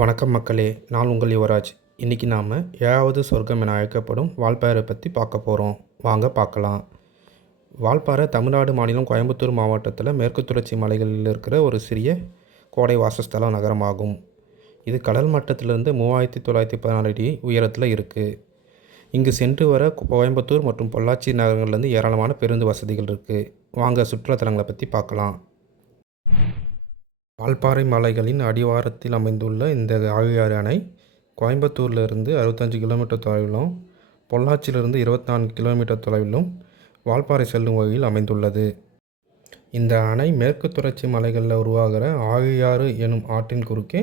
வணக்கம் மக்களே நான் உங்கள் யுவராஜ். இன்றைக்கி நாம் ஏழாவது சொர்க்கம் என அழைக்கப்படும் வால்பாறை பற்றி பார்க்க போகிறோம் வாங்க பார்க்கலாம். வால்பாறை தமிழ்நாடு மாநிலம் கோயம்புத்தூர் மாவட்டத்தில் மேற்கு தொடர்ச்சி மலைகளில் இருக்கிற ஒரு சிறிய கோடை வாசஸ்தல நகரமாகும். இது கடல் மட்டத்திலிருந்து மூவாயிரத்தி தொள்ளாயிரத்தி பதினாலு அடி உயரத்தில் இருக்குது இங்கு சென்று வர கோயம்புத்தூர் மற்றும் பொள்ளாச்சி நகரங்கள்லேருந்து ஏராளமான பேருந்து வசதிகள் இருக்குது வாங்க சுற்றுலாத்தலங்களை பற்றி பார்க்கலாம். வால்பாறை மலைகளின் அடிவாரத்தில் அமைந்துள்ள இந்த ஆழியாறு அணை கோயம்புத்தூர்லேருந்து அறுபத்தஞ்சு கிலோமீட்டர் தொலைவிலும் பொள்ளாச்சியிலிருந்து இருபத்தி நான்கு கிலோமீட்டர் தொலைவிலும் வால்பாறை செல்லும் வகையில் அமைந்துள்ளது. இந்த அணை மேற்கு தொடர்ச்சி மலைகளில் உருவாகிற ஆழியாறு எனும் ஆற்றின் குறுக்கே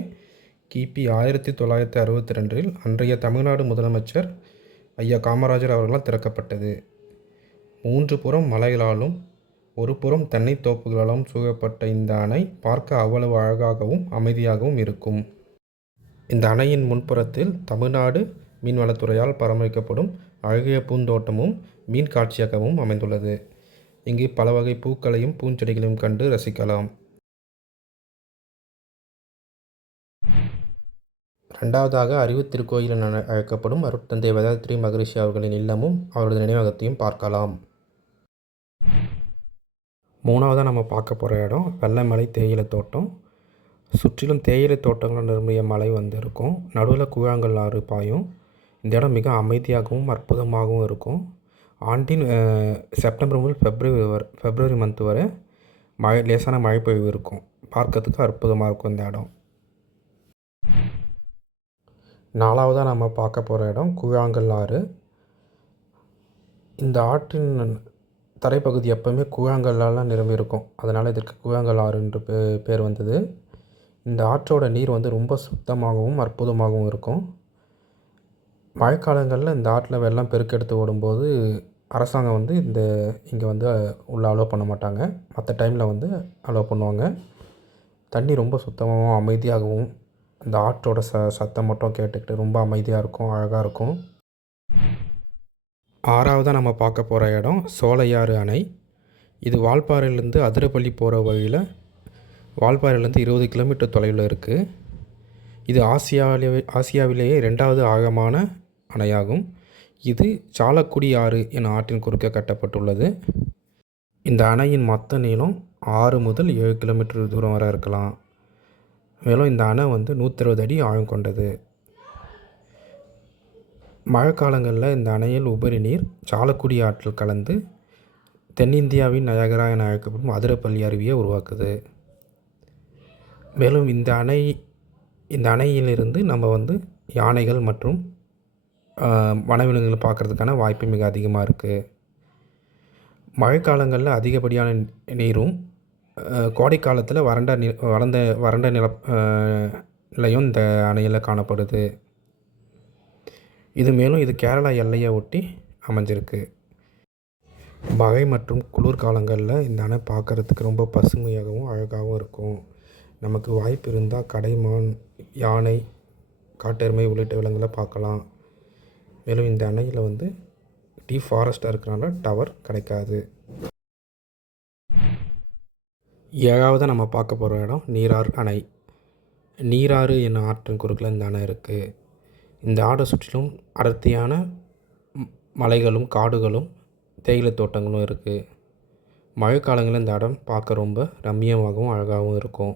கிபி ஆயிரத்தி தொள்ளாயிரத்தி அறுபத்தி ரெண்டில் அன்றைய தமிழ்நாடு முதலமைச்சர் ஐயா காமராஜர் அவர்களால் திறக்கப்பட்டது. மூன்று புறம் மலைகளாலும் ஒரு புறம் தென்னைத் தோப்புகளாலும் சூழப்பட்ட இந்த அணை பார்க்க அவ்வளவு அழகாகவும் அமைதியாகவும் இருக்கும். இந்த அணையின் முன்புறத்தில் தமிழ்நாடு மீன்வளத்துறையால் பராமரிக்கப்படும் அழகிய பூந்தோட்டமும் மீன் காட்சியகமும் அமைந்துள்ளது. இங்கு பல வகை பூக்களையும் பூஞ்செடிகளையும் கண்டு ரசிக்கலாம். ரெண்டாவதாக அறிவு திருக்கோயில் என அழைக்கப்படும் அருட்தந்தை வேதாத்ரி மகரிஷி அவர்களின் இல்லமும் அவரது நினைவகத்தையும் பார்க்கலாம். மூணாவதாக நம்ம பார்க்க போகிற இடம் வெள்ளைமலை தேயிலை தோட்டம். சுற்றிலும் தேயிலை தோட்டங்கள் நிரம்பிய மலை வந்து இருக்கும். நடுவில் கூழாங்கல் ஆறு பாயும். இந்த இடம் மிக அமைதியாகவும் அற்புதமாகவும் இருக்கும். ஆண்டின் செப்டம்பர் முதல் ஃபெப்ரவரி வரை ஃபெப்ரவரி மந்த் வரை மழை லேசான மழை பொழிவு இருக்கும். பார்க்கறதுக்கு அற்புதமாக இருக்கும் இந்த இடம். நாலாவதாக நம்ம பார்க்க போகிற இடம் கூழாங்கல் ஆறு. இந்த ஆற்றின் தரைப்பகுதி எப்போவுமே கூழாங்கல்லால் நிரம்பி இருக்கும். அதனால் இதற்கு கூழாங்கல் ஆறு என்று பே பேர் வந்தது. இந்த ஆற்றோட நீர் வந்து ரொம்ப சுத்தமாகவும் அற்புதமாகவும் இருக்கும். மழைக்காலங்களில் இந்த ஆற்றில் வெள்ளம் பெருக்கெடுத்து ஓடும்போது அரசாங்கம் வந்து இந்த இங்கே வந்து உள்ளே அலோவ் பண்ண மாட்டாங்க. மற்ற டைமில் வந்து அலோவ் பண்ணுவாங்க. தண்ணி ரொம்ப சுத்தமாகவும் அமைதியாகவும் இந்த ஆற்றோட ச சத்தம் மட்டும் கேட்டுக்கிட்டு ரொம்ப அமைதியாக இருக்கும் அழகாக இருக்கும். ஆறாவதாக நம்ம பார்க்க போகிற இடம் சோலையாறு அணை. இது வால்பாறையிலேருந்து அதிரப்பள்ளி போகிற வழியில் வால்பாறையிலேருந்து இருபது கிலோமீட்டர் தொலைவில் இருக்குது இது ஆசியாவிலே ஆசியாவிலேயே ரெண்டாவது ஆழமான அணையாகும். இது சாலக்குடி ஆறு என ஆற்றின் குறுக்கே கட்டப்பட்டுள்ளது. இந்த அணையின் மொத்த நீளம் ஆறு முதல் ஏழு கிலோமீட்டர் தூரம் வரை இருக்கலாம். மேலும் இந்த அணை வந்து நூற்றி அடி ஆழம் கொண்டது. மழைக்காலங்களில் இந்த அணையில் உபரி நீர் சாலக்குடி ஆற்றில் கலந்து தென்னிந்தியாவின் நயகரா என அழைக்கப்படும் அதிரப்பள்ளி அருவியை உருவாக்குது. மேலும் இந்த அணை இந்த அணையிலிருந்து நம்ம வந்து யானைகள் மற்றும் வனவிலங்குகளை பார்க்குறதுக்கான வாய்ப்பு மிக அதிகமாக இருக்குது மழைக்காலங்களில் அதிகப்படியான நீரும் கோடை காலத்தில் வறண்ட நி வறண்ட வறண்ட நில நிலையும் இந்த அணையில் காணப்படுது. இது மேலும் இது கேரளா எல்லையை ஒட்டி அமைஞ்சிருக்கு. மழை மற்றும் குளிர்காலங்களில் இந்த அணை பார்க்குறதுக்கு ரொம்ப பசுமையாகவும் அழகாகவும் இருக்கும். நமக்கு வாய்ப்பு இருந்தால் கடைமான் யானை காட்டெருமை உள்ளிட்ட விலங்குகளை பார்க்கலாம். மேலும் இந்த அணையில் வந்து டீ ஃபாரஸ்ட்டாக இருக்கிறனால டவர் கிடைக்காது. ஏழாவது நம்ம பார்க்க போகிற இடம் நீராறு அணை. நீராறு என்னும் ஆற்றின் குறுக்கில் இந்த அணை இருக்குது இந்த ஆடை சுற்றிலும் அடர்த்தியான மலைகளும் காடுகளும் தேயிலை தோட்டங்களும் இருக்குது மழை காலங்களில் இந்த இடம் பார்க்க ரொம்ப ரம்மியமாகவும் அழகாகவும் இருக்கும்.